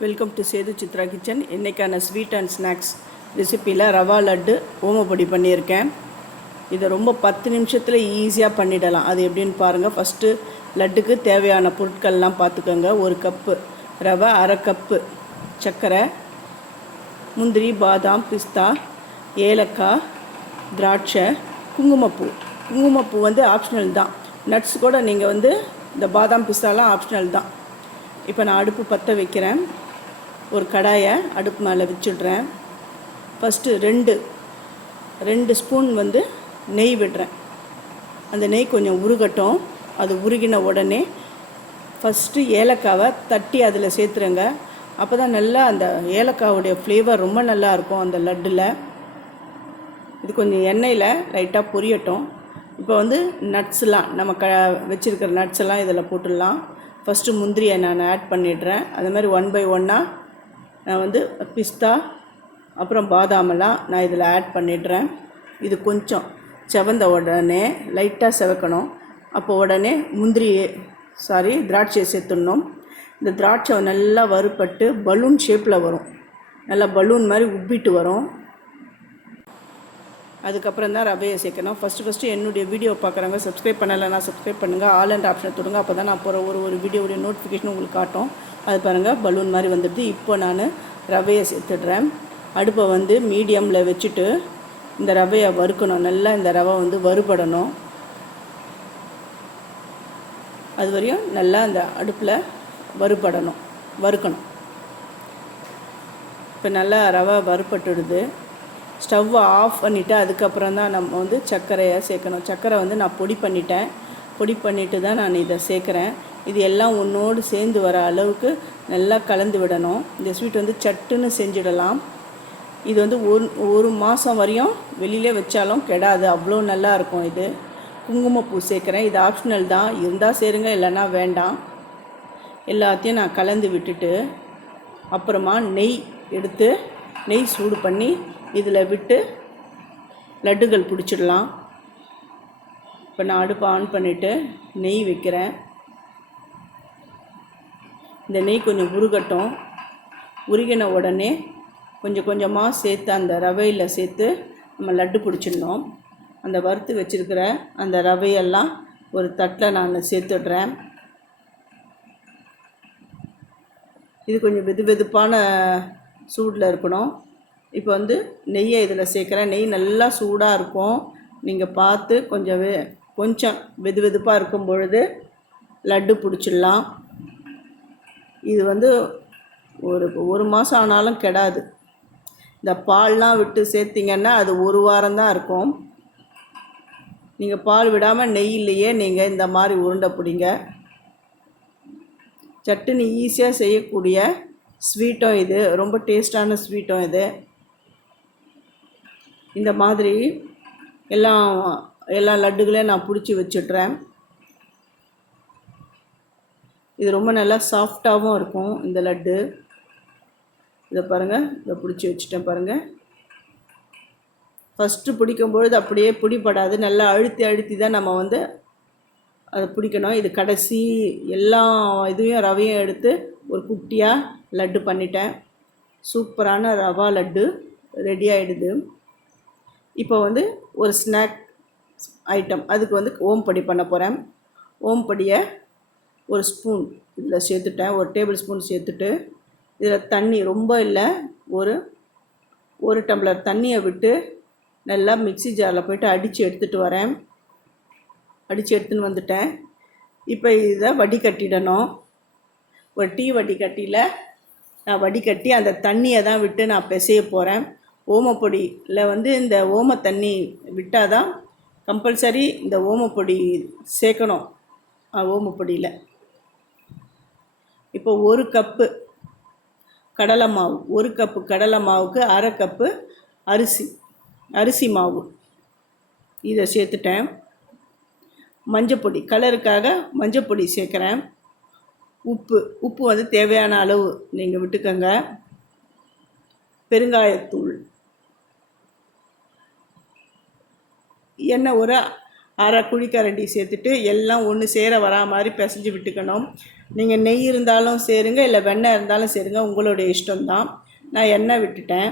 Welcome to Sethu Chitra kitchen. இன்றைக்கான sweet and snacks ரெசிப்பியில் ரவா லட்டு ஓமப்பொடி பண்ணியிருக்கேன். இதை ரொம்ப 10 நிமிஷத்தில் ஈஸியாக பண்ணிடலாம். அது எப்படின்னு பாருங்கள். ஃபஸ்ட்டு லட்டுக்கு தேவையான பொருட்கள்லாம் பார்த்துக்கோங்க. 1 கப்பு ரவை, அரை கப்பு சர்க்கரை, முந்திரி, பாதாம், பிஸ்தா, ஏலக்காய், திராட்சை, குங்குமப்பூ. குங்குமப்பூ ஆப்ஷனல் தான். நட்ஸ் கூட நீங்கள் இந்த பாதாம் பிஸ்தாலாம் ஆப்ஷனல் தான். இப்போ நான் அடுப்பு பற்ற வைக்கிறேன். ஒரு கடாயை அடுப்பு மேலே வச்சுடுறேன். ஃபஸ்ட்டு ரெண்டு ஸ்பூன் நெய் விடுறேன். அந்த நெய் கொஞ்சம் உருகட்டும். அது உருகின உடனே ஃபஸ்ட்டு ஏலக்காவை தட்டி அதில் சேர்த்துருங்க. அப்போ தான் நல்லா அந்த ஏலக்காவுடைய ஃப்ளேவர் ரொம்ப நல்லாயிருக்கும் அந்த லட்டில். இது கொஞ்சம் எண்ணெயில் லைட்டாக பொரியட்டும். இப்போ நட்ஸ்லாம் நம்ம வச்சுருக்கிற நட்ஸ் எல்லாம் இதில் போட்டுடலாம். ஃபஸ்ட்டு முந்திரியை நான் ஆட் பண்ணிடுறேன். அது மாதிரி 1 by 1 நான் பிஸ்தா அப்புறம் பாதாமெல்லாம் நான் இதில் ஆட் பண்ணிடுறேன். இது கொஞ்சம் செவந்த உடனே லைட்டாக செவக்கணும். அப்போ உடனே திராட்சையை சேர்த்துடணும். இந்த திராட்சை நல்லா வறுபட்டு பலூன் ஷேப்பில் வரும். நல்லா பலூன் மாதிரி உப்பிட்டு வரும். அதுக்கப்புறம் தான் ரவையை சேர்க்கணும். ஃபஸ்ட்டு என்னுடைய வீடியோ பார்க்குறவங்க சப்ஸ்கிரைப் பண்ணலைன்னா சப்ஸ்கிரைப் பண்ணுங்கள். ஆல் அண்ட் ஆப்ஷனை தொடுங்க. அப்போ தான் நான் போகிற ஒரு வீடியோடைய நோட்டிஃபிகேஷன் உங்களுக்கு காட்டும். அது பாருங்கள், பலூன் மாதிரி வந்துடுது. இப்போ நான் ரவையை சேர்த்துடுறேன். அடுப்பை மீடியமில் வச்சுட்டு இந்த ரவையை வறுக்கணும். நல்லா இந்த ரவை வறுபடணும். அது வரையும் நல்லா அந்த அடுப்பில் வறுக்கணும். இப்போ நல்லா ரவை வறுபட்டுடுது. ஸ்டவ்வை ஆஃப் பண்ணிவிட்டு அதுக்கப்புறம் தான் நம்ம சர்க்கரையை சேர்க்கணும். சர்க்கரை நான் பொடி பண்ணிவிட்டு தான் நான் இதை சேர்க்குறேன். இது எல்லாம் ஒன்றோடு சேர்ந்து வர அளவுக்கு நல்லா கலந்து விடணும். இந்த ஸ்வீட் சட்டுன்னு செஞ்சிடலாம். இது ஒரு மாதம் வரையும் வெளியிலே வச்சாலும் கெடாது. அவ்வளோ நல்லாயிருக்கும். இது குங்குமப்பூ சேர்க்குறேன். இது ஆப்ஷனல் தான். இருந்தால் சேருங்க, இல்லைன்னா வேண்டாம். எல்லாத்தையும் நான் கலந்து விட்டுட்டு அப்புறமா நெய் சூடு பண்ணி இதில் விட்டு லட்டுகள் பிடிச்சிடலாம். இப்போ நான் அடுப்பை ஆன் பண்ணிவிட்டு நெய் வைக்கிறேன். இந்த நெய் கொஞ்சம் உருகட்டும். உருகின உடனே கொஞ்சம் கொஞ்சமாக சேர்த்து அந்த ரவையில் சேர்த்து நம்ம லட்டு பிடிச்சிடணும். அந்த வறுத்து வச்சுருக்கிற அந்த ரவையெல்லாம் ஒரு தட்டில் நான் சேர்த்துடுறேன். இது கொஞ்சம் வெதுப்பான சூடில் இருக்கணும். இப்போ நெய்யை இதில் சேர்க்குறேன். நெய் நல்லா சூடாக இருக்கும். நீங்கள் பார்த்து கொஞ்சம் வெதுப்பாக இருக்கும் பொழுது லட்டு பிடிச்சிடலாம். இது ஒரு மாதம் ஆனாலும் கெடாது. இந்த பால்லாம் விட்டு சேர்த்திங்கன்னா அது ஒரு வாரம்தான் இருக்கும். நீங்கள் பால் விடாமல் நெய்யிலேயே நீங்கள் இந்த மாதிரி உருண்டை பிடிங்க. சட்டுன்னு ஈஸியாக செய்யக்கூடிய ஸ்வீட்டும் இது. ரொம்ப டேஸ்டான ஸ்வீட்டும் இது. இந்த மாதிரி எல்லா லட்டுகளையும் நான் பிடிச்சி வச்சிட்றேன். இது ரொம்ப நல்லா சாஃப்டாகவும் இருக்கும் இந்த லட்டு. இதை பாருங்கள், இதை பிடிச்சி வச்சுட்டேன் பாருங்கள். ஃபஸ்ட்டு பிடிக்கும்பொழுது அப்படியே பிடிப்படாது. நல்லா அழுத்தி தான் நம்ம அதை பிடிக்கணும். இது கடைசி எல்லா ரவையும் எடுத்து ஒரு குட்டியாக லட்டு பண்ணிட்டேன். சூப்பரான ரவா லட்டு ரெடி ஆகிடுது. இப்போ ஒரு ஸ்நாக் ஐட்டம், அதுக்கு ஓம்பொடி பண்ண போகிறேன். ஓம்பொடியை ஒரு ஸ்பூன் இதில் சேர்த்துட்டேன். ஒரு டேபிள் ஸ்பூன் சேர்த்துட்டு இதில் தண்ணி ரொம்ப இல்லை, ஒரு டம்ளர் தண்ணியை விட்டு நல்லா மிக்ஸி ஜாரில் போய்ட்டு அடித்து எடுத்துன்னு வந்துட்டேன். இப்போ இதை வடிகட்டிடணும். ஒரு டீ வடிகட்டியில் நான் வடிகட்டி அந்த தண்ணியை தான் விட்டு நான் பிசைய போகிறேன். ஓமப்பொடியில் இந்த ஓம தண்ணி விட்டால் தான் கம்பல்சரி இந்த ஓமப்பொடி சேர்க்கணும். ஓமப்பொடியில் இப்போ 1 கப்பு கடலை மாவு, 1 கப்பு கடலை மாவுக்கு அரை கப்பு அரிசி மாவு இதை சேர்த்துட்டேன். மஞ்சப்பொடி, கலருக்காக மஞ்சப்பொடி சேர்க்குறேன். உப்பு தேவையான அளவு நீங்கள் விட்டுக்கோங்க. பெருங்காயத்தூள், எண்ணெய் ஒரு அரை குழிக்கரண்டி சேர்த்துட்டு எல்லாம் ஒன்று சேர வரா மாதிரி பிசைஞ்சு விட்டுக்கணும். நீங்கள் நெய் இருந்தாலும் சேருங்க, இல்லை வெண்ணெய் இருந்தாலும் சேருங்க, உங்களுடைய இஷ்டம்தான். நான் எண்ணெய் விட்டுட்டேன்.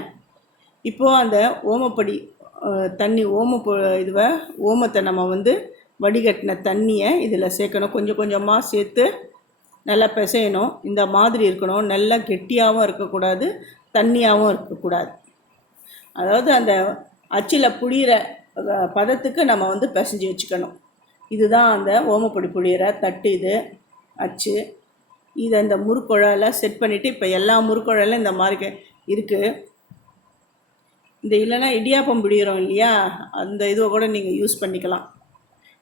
இப்போது அந்த ஓமப்பொடி தண்ணி இதுவை ஓமத்தை நம்ம வடிகட்டின தண்ணியை இதில் சேர்க்கணும். கொஞ்சம் கொஞ்சமாக சேர்த்து நல்லா பிசையணும். இந்த மாதிரி இருக்கணும். நல்லா கெட்டியாகவும் இருக்கக்கூடாது, தண்ணியாகவும் இருக்கக்கூடாது. அதாவது அந்த அச்சில் புளிகிற பதத்துக்கு நம்ம பிசைஞ்சு வச்சுக்கணும். இதுதான் அந்த ஓமப்பொடி புளிகிற தட்டு. இது அச்சு. இதை இந்த முறுக்குழாயில் செட் பண்ணிவிட்டு, இப்போ எல்லா முறுக்குழாயிலும் இந்த மாதிரி இருக்குது. இந்த இல்லைன்னா இடியாப்பம் பிடிக்கிறோம் இல்லையா, அந்த இதுவை கூட நீங்கள் யூஸ் பண்ணிக்கலாம்.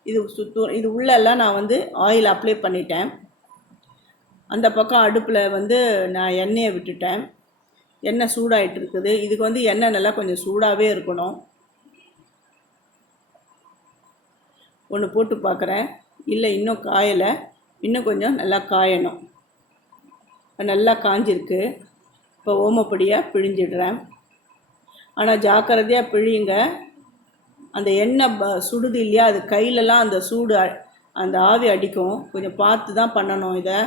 இது உள்ளெல்லாம் நான் ஆயில் அப்ளை பண்ணிட்டேன். அந்த பக்கம் அடுப்பில் நான் எண்ணெயை விட்டுட்டேன். எண்ணெய் சூடாகிட்டு இருக்குது. இதுக்கு எண்ணெய் நல்லா கொஞ்சம் சூடாகவே இருக்கணும். ஒன்று போட்டு பார்க்குறேன். இல்லை, இன்னும் காயலை, இன்னும் கொஞ்சம் நல்லா காயணும். நல்லா காஞ்சிருக்கு. இப்போ ஓமப்பொடியாக பிழிஞ்சிடுறேன். ஆனால் ஜாக்கிரதையாக பிழியுங்க. அந்த எண்ணெய் சுடுது இல்லையா, அது கையிலலாம் அந்த சூடு அந்த ஆவி அடிக்கும். கொஞ்சம் பார்த்து தான் பண்ணணும். இதை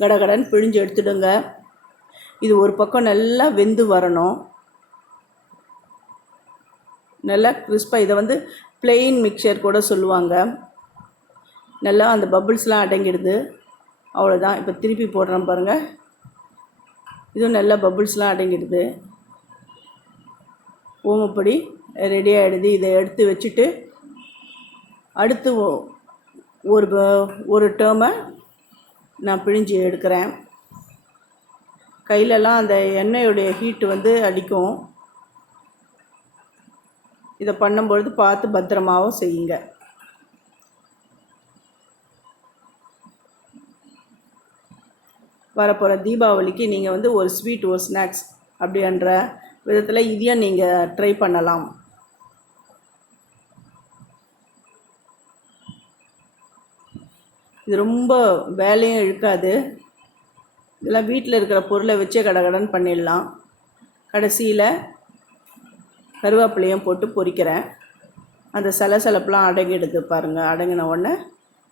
கடகடன்னு பிழிஞ்சு எடுத்துடுங்க. இது ஒரு பக்கம் நல்லா வெந்து வரணும். நல்லா கிறிஸ்பாக. இதை பிளெயின் மிக்சர் கூட சொல்லுவாங்க. நல்லா அந்த பபிள்ஸ்லாம் அடங்கிடுது. அவ்வளோதான். இப்போ திருப்பி போடுறேன் பாருங்கள். இதுவும் நல்லா பபிள்ஸ்லாம் அடங்கிடுது. ஓமப்பொடி ரெடி ஆகிடுது. இதை எடுத்து வச்சுட்டு அடுத்து ஒரு டேர்மை நான் பிழிஞ்சு எடுக்கிறேன். கையிலலாம் அந்த எண்ணெயுடைய ஹீட்டு அடிக்கும். இதை பண்ணும்பொழுது பார்த்து பத்திரமாகவும் செய்யுங்க. வரப்போகிற தீபாவளிக்கு நீங்கள் ஒரு ஸ்வீட் ஒரு ஸ்நாக்ஸ் அப்படின்ற விதத்தில் இதையும் நீங்கள் ட்ரை பண்ணலாம். இது ரொம்ப வேலையும் இழுக்காது. இதெல்லாம் வீட்டில் இருக்கிற பொருளை வச்சே கடகடன்னு பண்ணிடலாம். கடைசியில் கருவேப்பிலையும் போட்டு பொரிக்கிறேன். அந்த சலசலப்பெலாம் அடங்கிடுது பாருங்கள். அடங்கின உடனே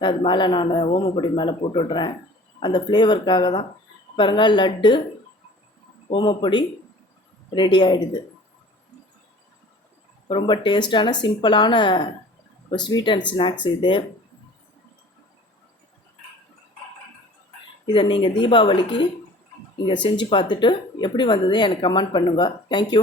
அது மேலே நான் ஓமப்பொடி மேலே போட்டுவிட்றேன். அந்த ஃப்ளேவருக்காக தான். பாருங்கள், லட்டு ஓமப்பொடி ரெடி ஆகிடுது. ரொம்ப டேஸ்டான சிம்பிளான ஒரு ஸ்வீட் அண்ட் ஸ்நாக்ஸ் இது. இதை நீங்கள் தீபாவளிக்கு நீங்கள் செஞ்சு பார்த்துட்டு எப்படி வந்தது எனக்கு கமெண்ட் பண்ணுங்கள். தேங்க்யூ.